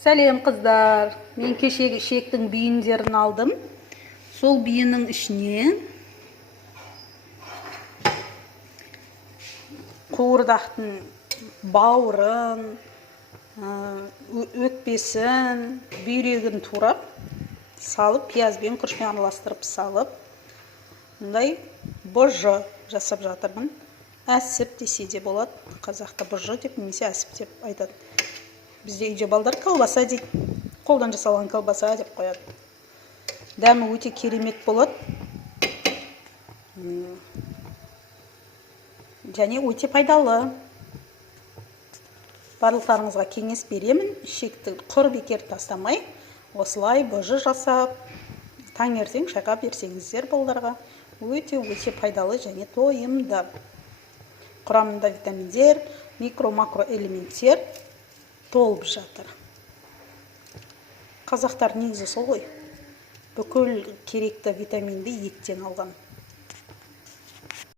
Сәлем қыздар, мен кешегі ішектің бүйіндерін алдым. Сол бүйінің ішіне қуырдақтың бауырын, өкпесін, бүйрегін турап салып, пиязбен күрішпен араластырып салып, мұндай бұжы жасап жатырмын. Әсіп десе де болады. Қазақта бұжы деп, немесе әсіп деп айтады. Бізде үйде балдар колбаса дейді. Қолдан жасалған колбаса деп қояды. Дәмі өте керемет болады. Және өте пайдалы. Барлықтарыңызға кеңес беремін. Ішекті құр бекер тастамай, осылай бұжы жасап, таңертең шайға берсеңіздер балдарға өте пайдалы және тойымды. Құрамында витаминдер, микро-макро элементтер толып жатыр. Қазақтар негізі сол ғой. Бүкіл керекті витаминді еттен алған.